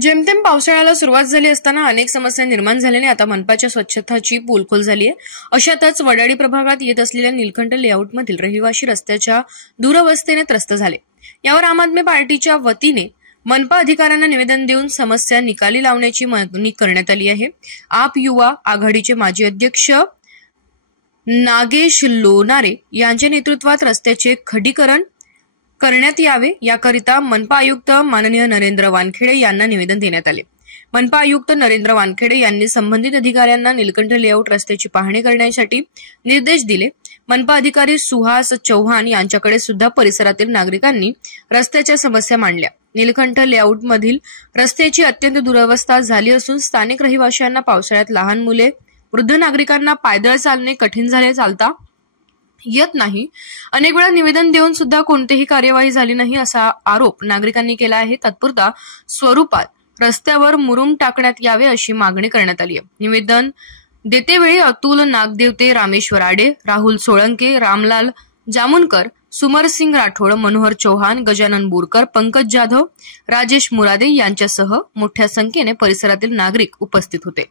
जेमतेम पावसाळ्याला सुरुवात झाली असताना अनेक समस्या निर्माण झाल्याने आता मनपाच्या स्वच्छताची पोलखोल झाली आहे। अशातच वडाळी प्रभागात येत असलेल्या नीलकंठ लेआउटमधील रहिवासी रस्त्याच्या दुरवस्थेने त्रस्त झाले। यावर आम आदमी पार्टीच्या वतीने मनपा अधिकाऱ्यांना निवेदन देऊन समस्या निकाली लावण्याची मागणी करण्यात आली आहे। आप युवा आघाडीचे माजी अध्यक्ष नागेश लोणारे यांच्या नेतृत्वात रस्त्याचे खडीकरण करण्यात यावे याकरिता मनपा आयुक्त माननीय नरेंद्र वानखेडे यांना निवेदन देण्यात आले। मनपा आयुक्त नरेंद्र वानखेडे यांनी संबंधित अधिकाऱ्यांना नीलकंठ लेआउट रस्त्याची पाहणी करण्यासाठी निर्देश दिले। मनपा अधिकारी सुहास चौहान यांच्याकडे सुद्धा परिसरातील नागरिकांनी रस्त्याच्या समस्या मांडल्या। नीलकंठ लेआउट मधील रस्त्याची अत्यंत दुरवस्था झाली असून स्थानिक रहिवाशांना पावसाळ्यात लहान मुले वृद्ध नागरिकांना पायदळ चालणे कठीण झाले, चालता येत नाही। अनेक वेळा निवेदन देऊन सुद्धा कोणतीही कार्यवाही झाली नाही असा आरोप नागरिकांनी केला आहे। तात्पुरता स्वरूपात रस्त्यावर मुरुम टाकण्यात यावे अशी मागणी करण्यात आली आहे। निवेदन देतेवेळी अतुल नागदेवते, रामेश्वर आडे, राहुल सोळंके, रामलाल जामुनकर, सुमरसिंग राठोड, मनोहर चौहान, गजानन बोरकर, पंकज जाधव, राजेश मुरादे यांच्यासह मोठ्या संख्येने परिसरातील नागरिक उपस्थित होते।